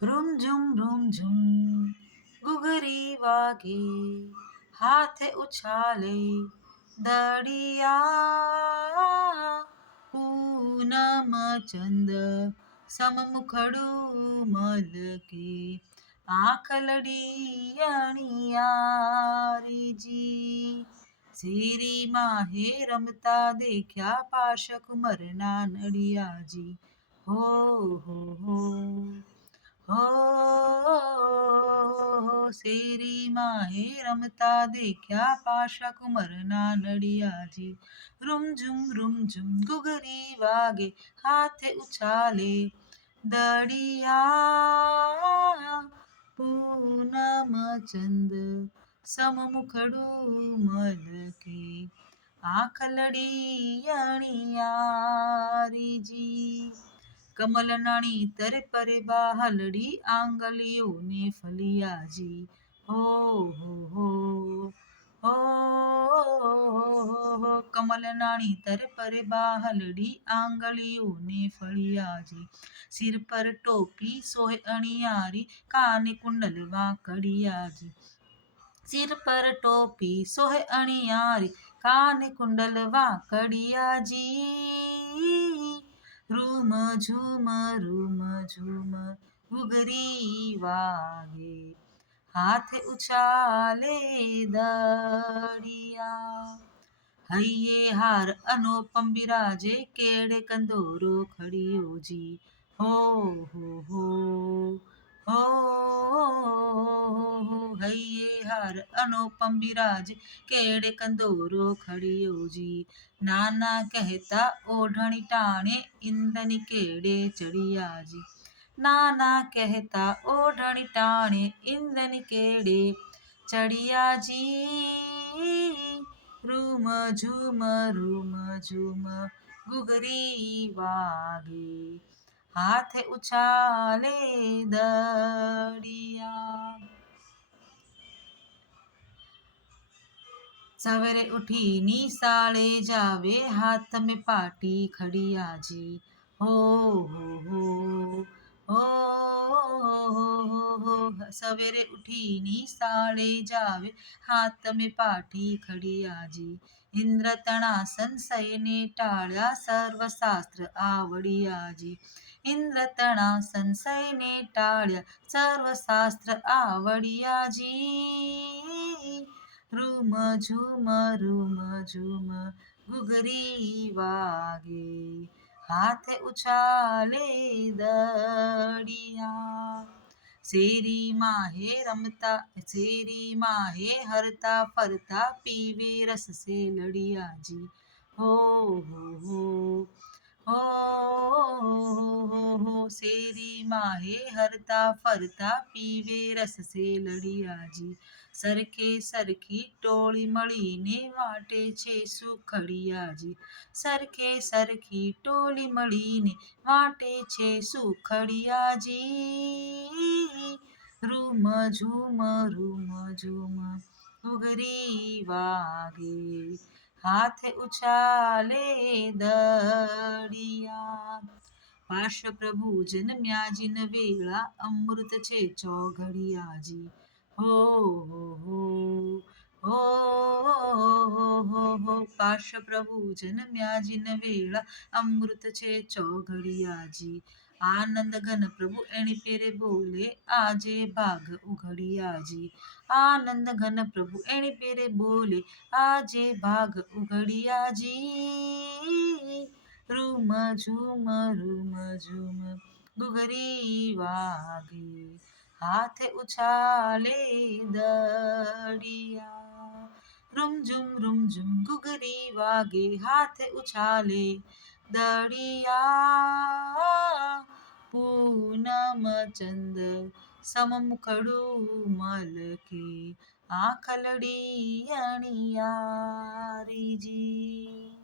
Room ઝુમ ઘૂઘરી વાગે, હાથે ઉછાલે દડિયા. પૂનમ ચંદ સમ મુખડું મલકે, આંખલડી અણિયારીજી. શેરી માહે રમતા દેખ્યા પાશ કુંવરના નડિયાજી. હો હો હો હો, શેરી માહે રમતા દેખ્યા પાશા કુંવરના નડિયાજી. રૂમ ઝુમ ઘૂઘરી વાગે, હાથે ઉછાલે દડિયા. પૂનમ ચંદ સમ મુખડું મલકે, આંખલડી અણિયારીજી. કમલનાણી તરે પરે બાહલડી, આંગલીઓને ફલિયાજી. હો હો હો હો, કમલનાણી તરે પરે બાહલડી, આંગળીઓને ફળિયાજી. સિર પર ટોપી સોહે અણિયારી, કાને કુંડલ વાંકડિયાજી. સિર પર ટોપી સોહે અણિયારી, કાને કુંડલ વાંકડિયાજી. રૂમ ઝુમ ઘૂઘરી વાગે, હાથે ઉછાલે દડિયા. હૈયે હાર અનોપમ બિરાજે, કેડે કંદોરો ખડિયોજી. હો હો હો હો, હૈયે હાર અનોપમ બિરાજે, કેડે કંદોરો ખડિયોજી. નાના કહેતા ઓઢણી ટાણે, ઇન્દ્રની કેડે ચડિયાજી. નાના કહેતા ઓઢણી ટાણે, ઇન્દ્રની કેડે ચડિયાજી. રૂમ ઝુમ ઘૂઘરી વાગે, હાથે ઉછાલે દડિયા. સવેરે ઉઠી નિશાળે જાવે, હાથ મેં પાટી ખડિયાજી. હો હો હો હો, સવેરે ઉઠી નિશાળે જાવે, હાથ મેં પાટી ખડિયાજી. ઇન્દ્ર તણા સંશયને ટાળ્યા, સર્વશાસ્ત્ર આવડિયાજી. ઇન્દ્ર તણા સંશયને ટાળ્યા, સર્વશાસ્ત્ર આવડિયાજી. રૂમ ઝુમ ઘૂઘરી વાગે, હાથે ઉછાલે દડિયા. શેરી માહે હરતા ફરતા, પીવે રસ સે લડિયાજી. હો હો હો હો, શેરી માહે હરતા ફરતા, પીવે રસ સે લડિયાજી. સરખે સરખી ટોળી મળીને, વાટે છે સુખડિયાજી. સરખે સરખી ટોળી મળીને, વાટે છે સુખડિયાજી. રૂમ ઝુમ ઘૂઘરી વાગે, હાથે ઉછાલે દડિયા. પાર્શ પ્રભુ જન્મ્યાજી ન વેળા, અમૃત છે ચોઘડિયાજી. હો હો હો હો, પાર્શ પ્રભુ જન્મ્યાજી ન વેળા, અમૃત છે ચોઘડિયાજી. આનંદ ઘન પ્રભુ એણી પેરે બોલે, આજે ભાગ ઉઘડિયાજી. આનંદ ઘન પ્રભુ એણી પેરે બોલે, આજે ભાગ ઉઘડિયાજી. રૂમ ઝુમ ઘૂઘરી વાગે, હાથે ઉછાલે દડિયા. રૂમ ઝુમ ઘૂઘરી વાગે, હાથે ઉછાલે દડિયા. પૂનમ ચંદ સમ મુખડું મલકે, આંખલડી અણિયારીજી.